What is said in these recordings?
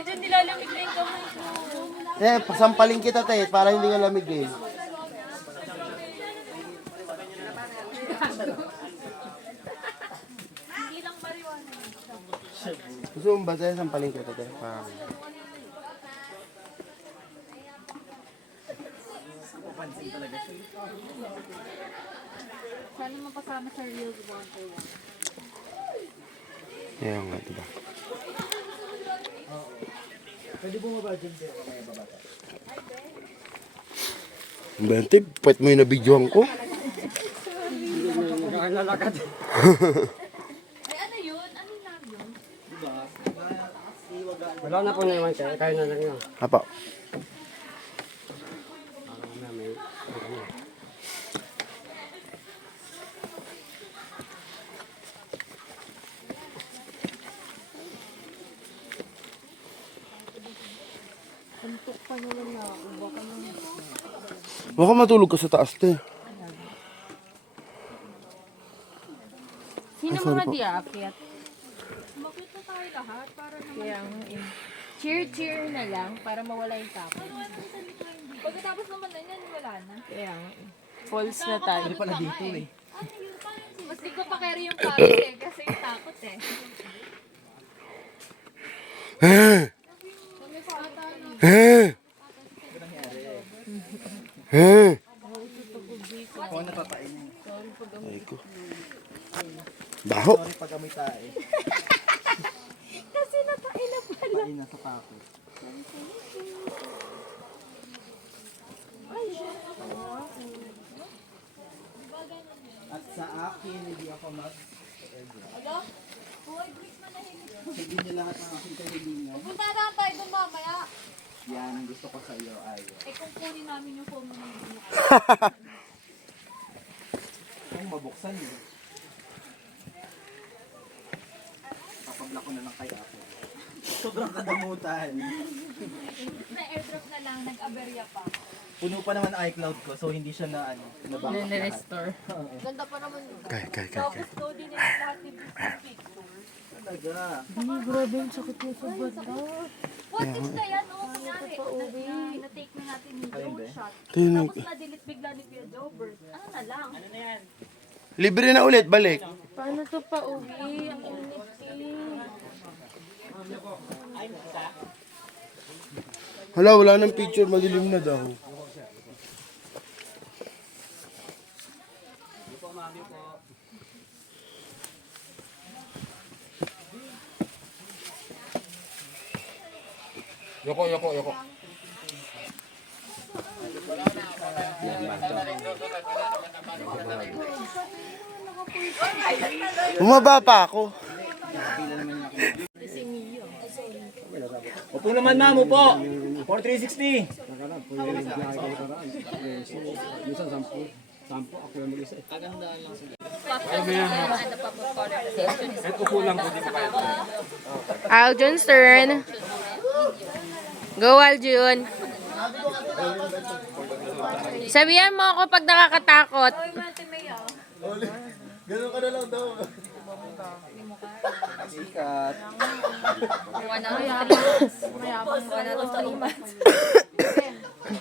medyo nilalamig na yung kamay ko. Pasampalin kita, te, para hindi ka lamigin. Hindi lang mariwana. Gusto mo ba, te? Sampalin kita, te. Sana mapasama sa Reels 1-1. Ayan nga, diba? Pwede bumaba dyan sa'yo kung may babata. Bente, pwet mo yung nabidyohan ko. Nakalalakad. Ay, ano yun? Ano lang yun? Wala na po naman kayo. Kaya na lang yun. Apa? Parang na may... Antok pa naman na ako. Baka naman. Baka matulog ka sa taas, te. Sino sorry mga po. di aakyat? Makit na tayo lahat para naman. Kaya cheer na lang para mawala yung takot. Pagkatapos naman na yan, wala na. Kaya false na tayo. Hindi pala dito eh. Mas di ko pa carry yung pagod eh, kasi yung takot eh. Ay ko. Baho. Sorry pag amoy tae. Kasi natain na pala. Pain na sa pako. At sa akin, hindi ako mas... Hindi niyo lahat ng aking kahilingan. Punta na tayo doon mamaya. Yan ang gusto ko sa iyo ay... Eh kung kunin namin yung phone mo ng bunak. Kung mabuksan niyo. Papablock ko na lang kay ako. Sobrang kadamutan. Na airdrop na lang, nag-aberya pa. Puno pa naman ang iCloud ko, so hindi siya na ano, nabangkak lahat. Ganda pa naman yun. Kaya. Tapos daw din yung lahat ni Victor. Talaga. Grabe yung sakit mo sa bata. What if na yan? Oo, kunyari. Na-take na natin yung drone shot. Tapos na-delete bigla ni Kuya Jobert. Ano na lang? Libre na ulit, balik. Paano to pa uwi? Ang init Hala, wala nang picture, madilim na daw. Yoko. Bumaba pa ako. Opo naman ma'am, upo. 4360. Aljun's turn. Go, Aljun. Sabihan mo ako pag nakakatakot. Ganun ka na lang daw. Sikat.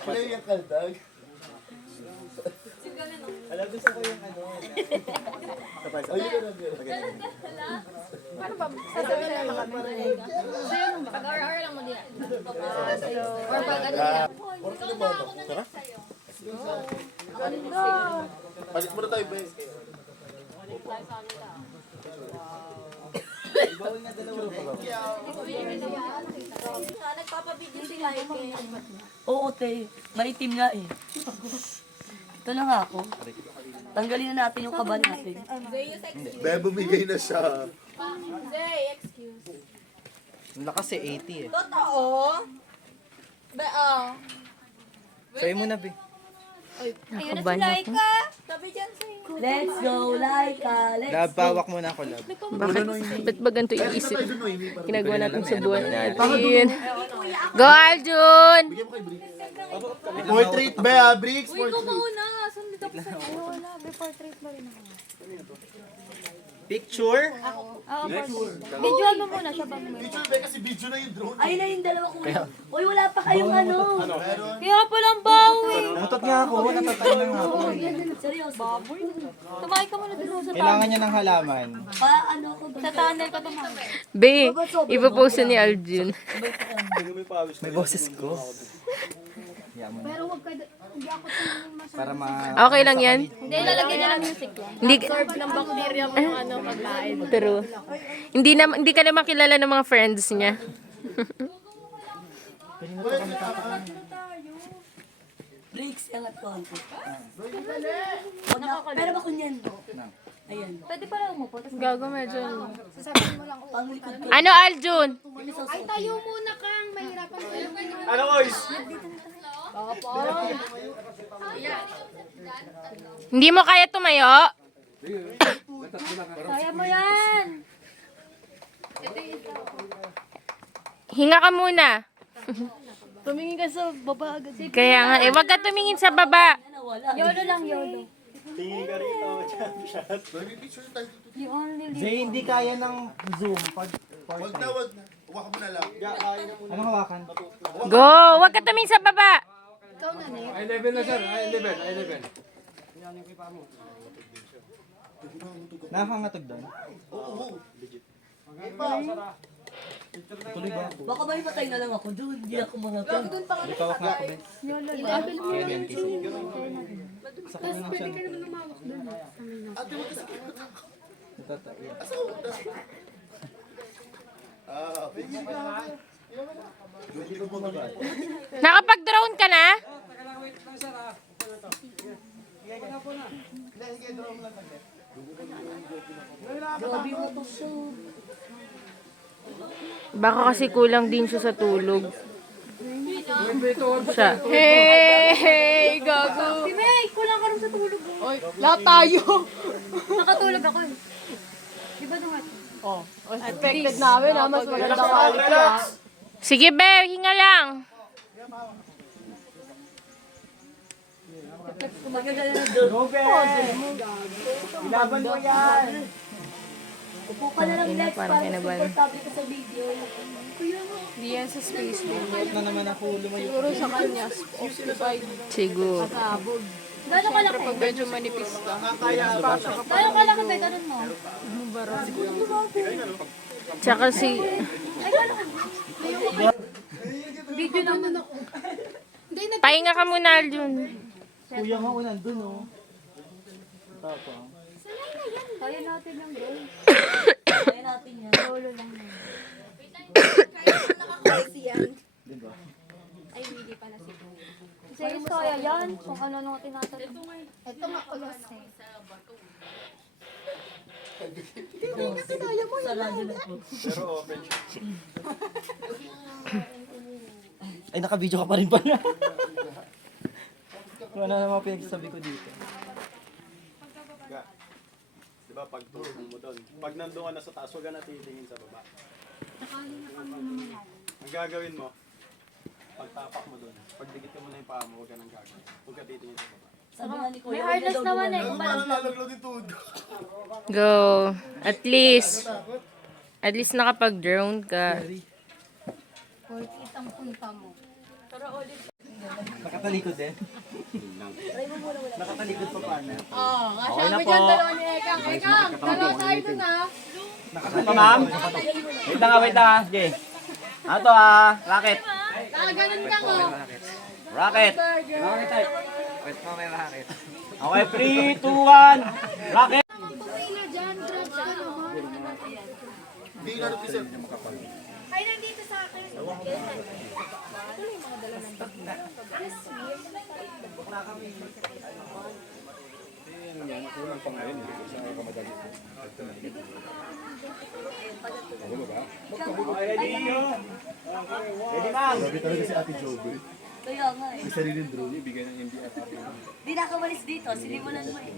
Play yung kaldag. Alam, gusto ko yung ano. Ayun ka na. Paano ba? Sasabihin na lang kami. Sa'yo nung ba? Pag-RR lang mo din. Or pag ano lang. Palit mo na tayo, Ben. Nagpapabidyo sila eh. Oo, te. Maitim nga eh. Ito na nga ako. Tanggalin na natin yung kaba natin. Be, bumigay na siya. Zay, excuse. Ang lakas eh, 80 eh. Totoo? Sa'yo mo na, be. Ayun na si Laika. Sabi dyan sa'yo. Let's go, Laika. Lab, bawak muna ako, lab. Ba't ba ganito iisip? Ginagawa natin sa buwan natin. Go, Aljun! Portrait, be, ha? Bricks, Uy, ikaw portrait. mauna. Sundit ako sa'yo. Wala, may portrait ba rin ako? Picture? Videoan mo muna siya bang Picture ba kasi video na yung drone? Ayun na yung dalawa ko. Uy, wala pa kayong ano. Kaya palang bawi. Namutot nga ako. Natatayo na nga ako. Seryoso. Baboy. Tumakay ka muna dun sa Kailangan niya ng halaman. Pa, ano ko ba? Sa tunnel ka tumakay. Be, ipopost ni Aljun. May boses ko. Pero wag ka, hindi ako tumingin masyado. Para ma... Okay lang yan. Hindi, lalagyan niya ng music lang. Hindi, Ng bacteria mo yung ano, pagkain. true. Hindi ka naman kilala ng mga friends niya. Breaks, angat ko. Pero ba kunyan? Ayan. Pwede pala umupo. Tapos Gago medyo. Sasabihin mo lang, Panglikod ko. Ano, Aljun? ay tayo muna kang, mahirapan mo. Ano boys? Hindi mo kaya tumayo? kaya mo yan. Hinga ka muna. Tumingin ka sa baba agad. Kaya nga, wag ka tumingin sa baba. Wala. Yolo lang, yolo. Tingin ka rito. You only live. Jay, hindi kaya ng Zoom pag Wag na, wag na. Huwag mo na lang. Anong hawakan? Go! Wag ka tumingin sa baba. Ikaw na, Nick. Nakakangatog doon? Tuloy ba ako? Baka may patay na lang ako doon. Hindi ako mga pag. Hindi pa wak nga ako, Ben. Level mo Kaya lang yan, yung kisi. Tapos pwede ka naman lumawak doon. Nakapag-drone ka na? Grabe mo to so. Baka kasi kulang din siya sa tulog. Siya. Hey, gago. Si May, kulang ka rin sa tulog. Oy, lahat tayo. Nakatulog ako eh. Di ba nung Expected namin ha, mas maganda quality ha. Sige, be, hinga lang. Magagala na doon. Ilaban mo yan! Upo ka na lang next parang para kinabahan. komportable ka sa video. Hindi yan sa space din. Huwag na naman ako lumayo. Siguro sa kanya, siguro. Gano'n ka laki? Medyo manipis ka. Gano'n ka laki, Bay? Ganun mo. Tsaka si... Video naman. Pahinga ka muna, Aljun. Kuya nga ko nandun, oh. Tapos. Kaya natin yung girl. Kaya natin yan. Lolo lang yan. Diba? Ay, hindi pala si Boo. Serious kaya yan? Kung ano nung tinatanong. Ito nga ulos eh. Sarado na po. Ay, naka-video ka pa rin pala. Kung ano naman pinagsasabi ko dito. Di ba, pag tulog mo doon. Pag nandun ka na sa taas, huwag ka na titingin sa baba. Ang gagawin mo, pagtapak mo doon, pagdikit mo na yung paa mo, huwag ka nang gagawin. Huwag ka titingin sa baba. Sabi nga ni Kuya, May harness naman eh. Parang lalaglag yung tuhod. Go. At least nakapag-drone ka. Porkit ang punta mo. Nakatalikod din. Nakatalikod pa paano? Okay na po. Ni Ekang. Ekang, dalawa tayo dun ha. Pa, ma'am? Wait lang ah. Jay. Ano to ah? Rocket. Ganun ka mo. Rocket. Wait mo may rocket. Okay, 3, 2, 1. Rocket. Pumila dyan, grab ka naman. Hindi na represent. Ay, nandito sa akin. Ready, ma'am? Grabe talaga si Ate Joby. Kaya nga eh. May sariling drone, ibigay ng MDFR. Di nakamalis dito, sinimulan mo eh.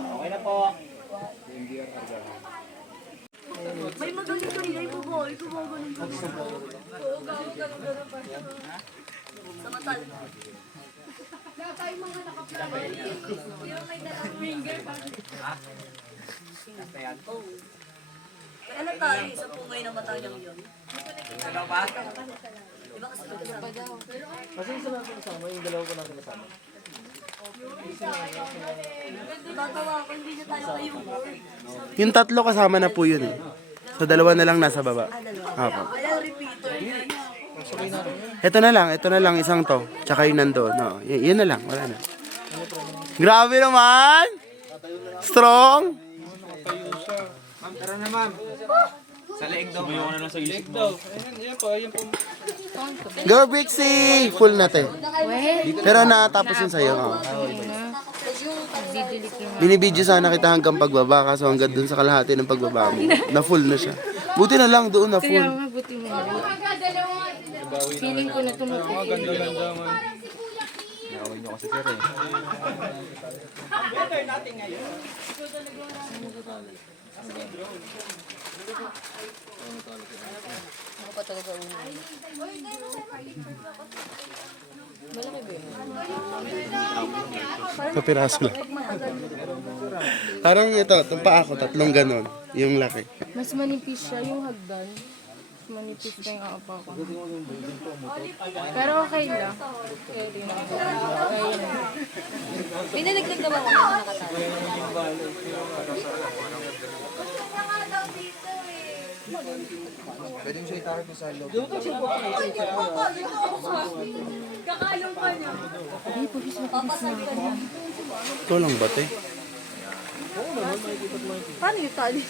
Okay na po. May magaling ka rin, ay buboy, gumagaling ka rin. Oo, gano'n pa. Sa mata. Ano tayo? Sa pungay na mata niyang yun. Ano ba? Diba kasi magkasama? Tatawa ako, hindi na tayo kayo. Yung tatlo kasama na po yun eh. So dalawa na lang nasa baba. Apo. Alam, repeater yan. Ito na lang isang to. Tsaka yung nandoon. No, yun na lang, wala na. Grabe naman! Strong! Ma'am, tara na ma'am. Sa leeg daw. Sumayo ka na lang sa isip mo. Go Brixie! Full natin. Pero natapos yun sa'yo. Oh. Binibidyo sana kita hanggang pagbaba kaso hanggang dun sa kalahati ng pagbaba mo. Na full na siya. Buti na lang doon na full. Kaya nga, buti mo na. Feeling ko na tumutulog. Nawawin niyo kasi sir eh. Kapiraso lang. Parang ito, itong paa ko, tatlong ganon. Yung laki. Mas manipis siya yung hagdan. Mas manipis na yung apa ko. Pero okay lang. Okay rin. Okay na. Pinalaglag na ba kung ano nakatali? Ito lang ba, te? Paano yung tali?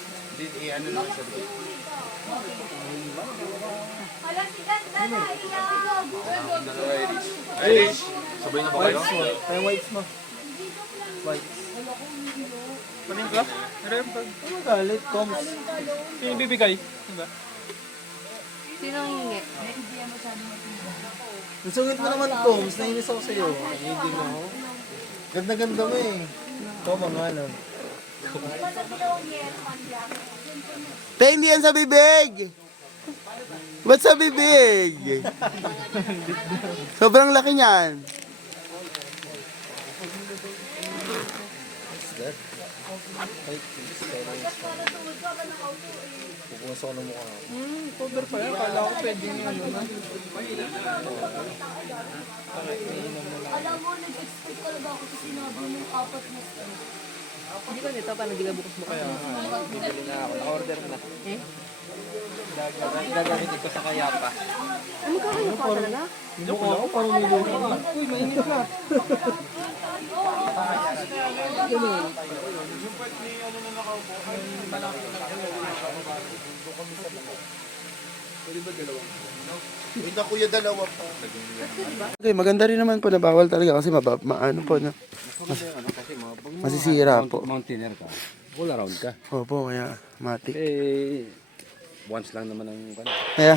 Sabay na ba kayo? Kaya whites mo. Whites. Panin ka? Ano galit? Coms. Sino bibigay? Diba? Sino ang hingi? Nasungit mo naman, Coms. Nainis ako sa'yo. Hindi mo ako. Ganda-ganda mo eh. Ito mga ano. Te, hindi yan sa bibig! Ba't sa bibig? Sobrang laki niyan. Pupunas ako ng mukha. Cover pa yan. Kala ko pwede yung ano na. Alam mo, nag-expect talaga ako sa sinabi ng apat na stone. Hindi ka nito, paano di ka bukas mo kaya? Bibili na ako. Naka-order na. Gagamitin ko sa kayapa. Ano ka kayo pa talaga? Joke lang ako. Parang may loko ka. Uy, mainit na. Okay, maganda rin naman po na bawal talaga kasi maano po na. Masisira po. Mountaineer ka, all around ka. Opo, kaya matik. Eh, once lang naman ang Kaya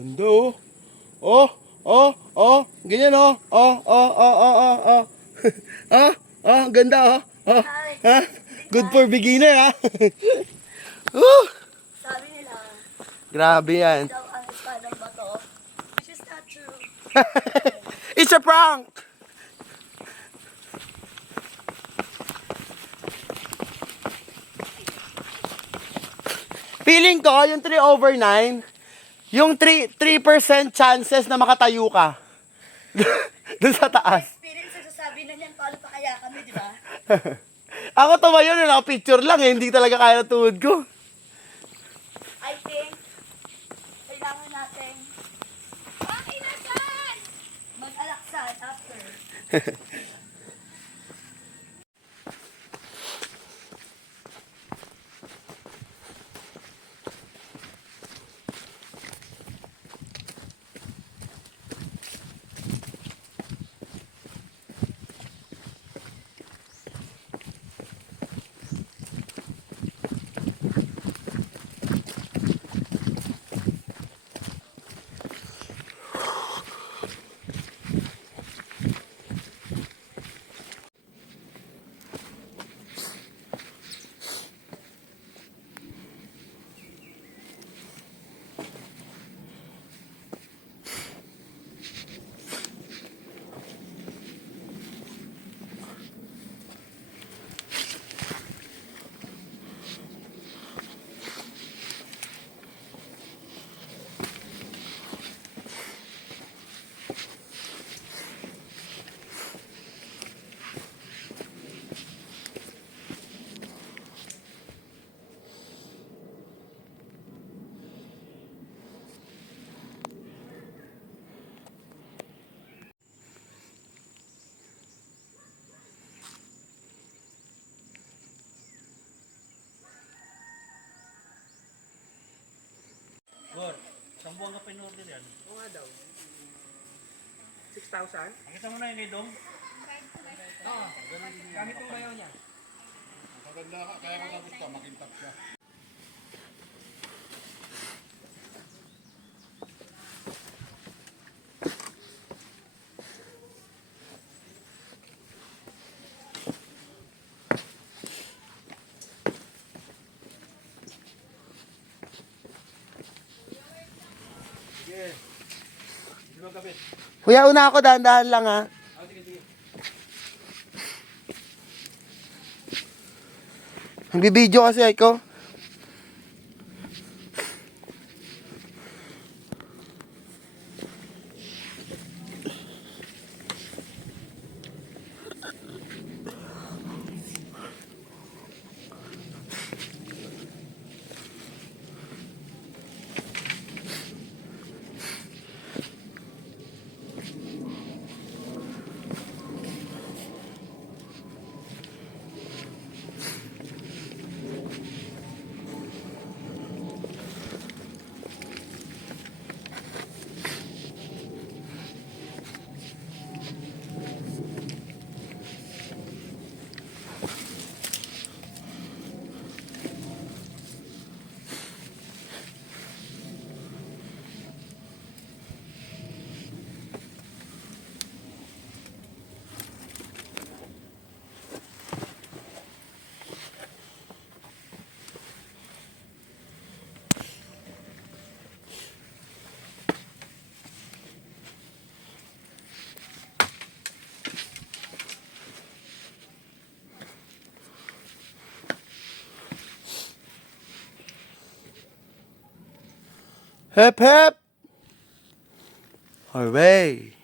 ganda oh. Ganyan oh. Ganda oh. Ha? Good for beginner ha. Sabi nila, Grabe yan. daw ang espadang bato, which is not true. It's a prank. Feeling ko, yung 3/9, yung 3% chances na makatayo ka. Doon sa taas. Experience, nagsasabi na niyan, paano pa kaya kami, di ba? Ako tumayo na naka-picture lang eh. Hindi talaga kaya ng tuhod ko. I think, kailangan natin mag-alaksan after. Isang buwan ka pa in-order yan. Oo nga daw. 6,000? Nakita mo na yung idong? Oo. Kahit yung bayaw niya. Kuya, una ako, dahan-dahan lang ha. Nagbibideo kasi ako. Hep hep! Hooray!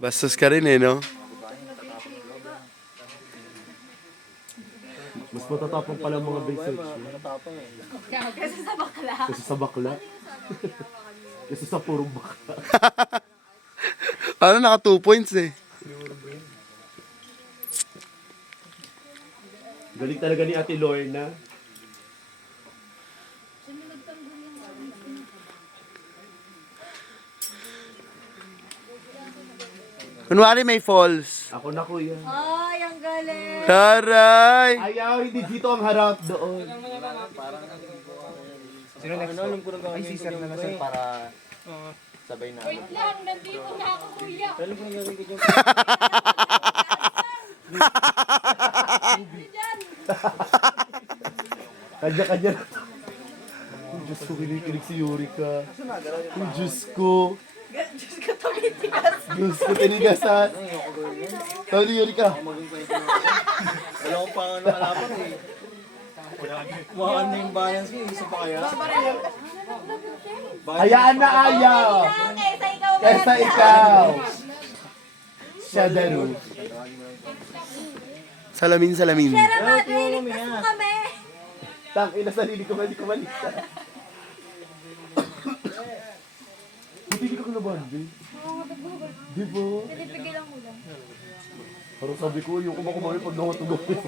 Bastos ka rin no? Mas matatapang pala mga basics. Kasi sa bakla. Kasi sa bakla. Kasi sa purong bakla. Paano naka 2 points eh? Galing talaga ni Ate Lorna. Kunwari may falls. Ako na kuya. Ay, ang galing. Taray! Ayaw, hindi dito ang harap doon. Sino next? Alam ko na ay si Sir na sir para sabay na. Wait lang, nandito na ako, kuya. Alam ko na gagawin ko dyan. Kanya-kanya. Ang Diyos ko, kinikilig si Yurika. Ang Diyos ko. Diyos ko, tumitigas. Diyos ko, tinigasan. Tawag ni Yurika. Wala akong pang malapan eh. Makaan na yung balance mo, isa pa kaya? Hayaan na ayaw. Kaysa ikaw, Kesa ikaw. Shadaru. Salamin, salamin. Pero madre, ligtas mo kami. Tang, ina sarili ko, hindi ko malita. Hindi ko kalaban, di? Di ba? Pinipigilan mo lang. Parang sabi ko, yung kumakumari pag nakatugog. Di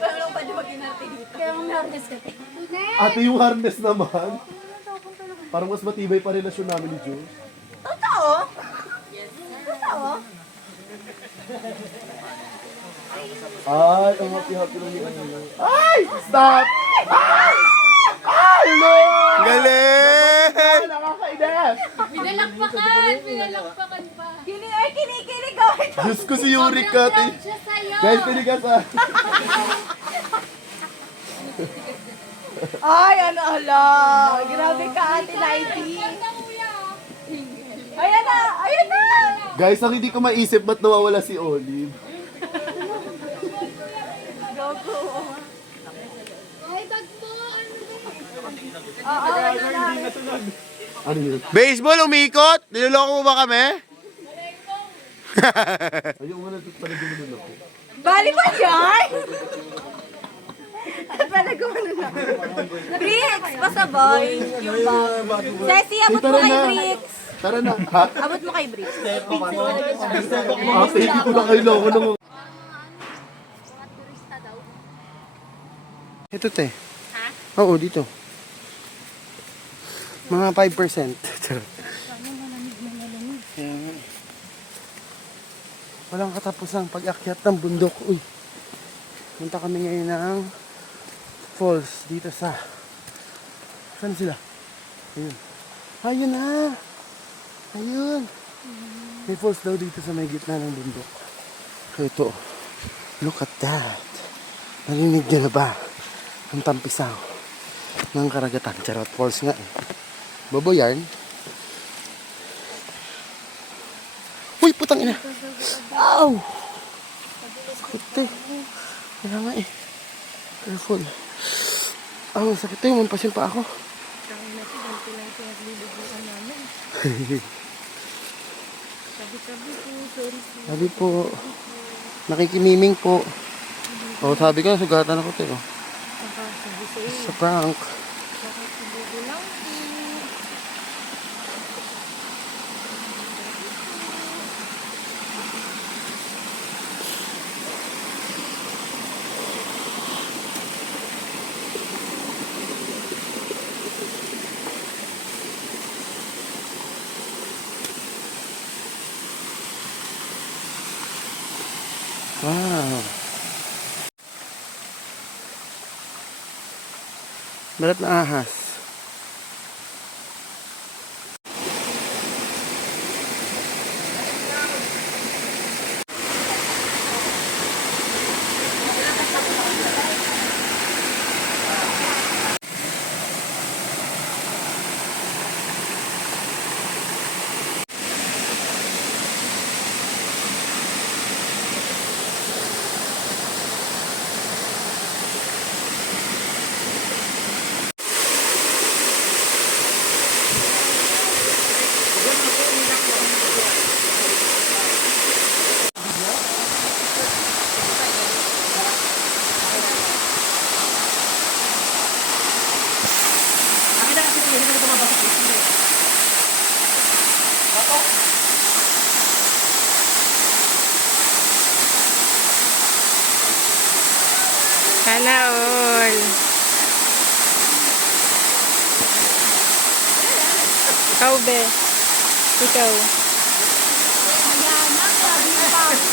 ba lang pa di mag-inarte dito? Kaya ang harness ka. Ate, yung harness naman. Parang mas matibay pa relasyon namin ni Joe. Totoo? Totoo? Ay, ang happy-happy lang yung ano. Ay! Stop! Ay! Ay! No! Galing! Nakakainis! Pinalakpakan pa. Kinikilig gawin. Diyos ko si Yurika. Siya sa'yo. Guys, tinigasan. Ay, ano ala. Grabe ka, Ate Lighty. Ayan na! Ayan na! Guys, ang hindi ko maisip ba't nawawala si Olive. Gogo. Ay, bag mo. Ano yun? Baseball, umikot? Niloloko mo ba kami? Ayun mo na, pala gumanon ako. Bali ba yan? Pala gumano na. Bricks, pasabay. Yung bag. Ceci, abot mo kay Bricks. Tara na. Ha? Abot mo kay Bricks. Ate, hindi ko na kailangan ng... Ito, te. Ha? Oo, dito. Mga 5%. Charot. Kaya nga. Walang katapusang pag-akyat ng bundok. Uy. Punta kami ngayon ng falls dito sa... Saan sila? Ayun. Ayun na! Ayun! May falls daw dito sa may gitna ng bundok. So ito. Look at that. Narinig niyo na ba? Ang tampisaw ng karagatan. Charot, falls nga eh. Bobo yarn. Uy, putang ina! Ow! Sakit eh. Kaya nga eh. Careful. Ang sakit eh. Mampasin pa ako. Sabi po. Nakikimiming po. O, sabi ko, sugatan ako tayo. Sa prank. Wow. Balat na ahas. Sana all. Ikaw, be. Ikaw.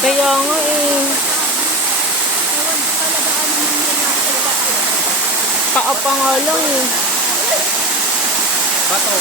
Kaya nga eh. Kaapa nga lang eh. Bato.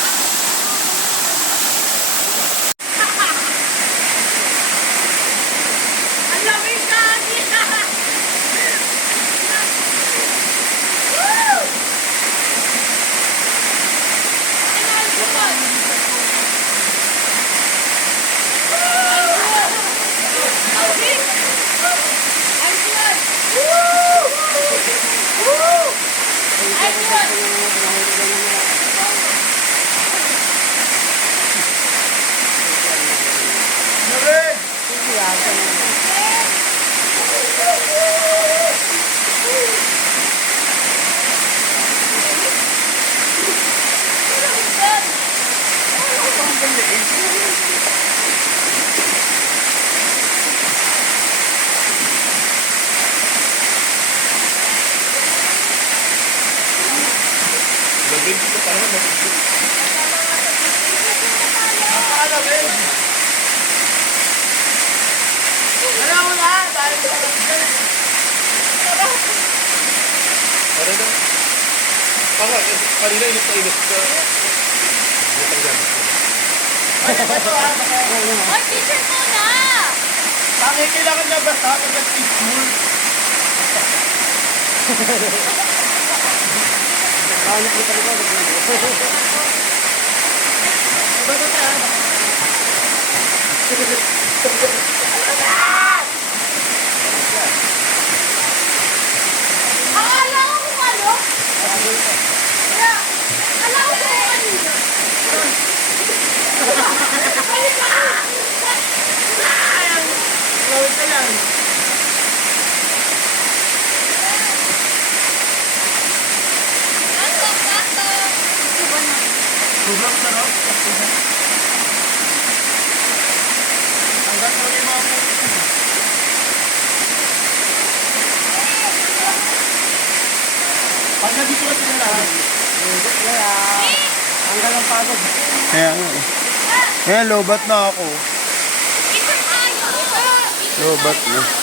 Kanina init na init ka. Ay, teacher muna! Bakit kailangan niya basta pag nag-school? Akala ko kung ano? Akala ko kung kanina. Gawin ka lang. Sobrang sarap. Hanggang mo yung mga puto. Tanggal ang pagod. Kaya nga eh. Kaya lobat na ako. Lobat na.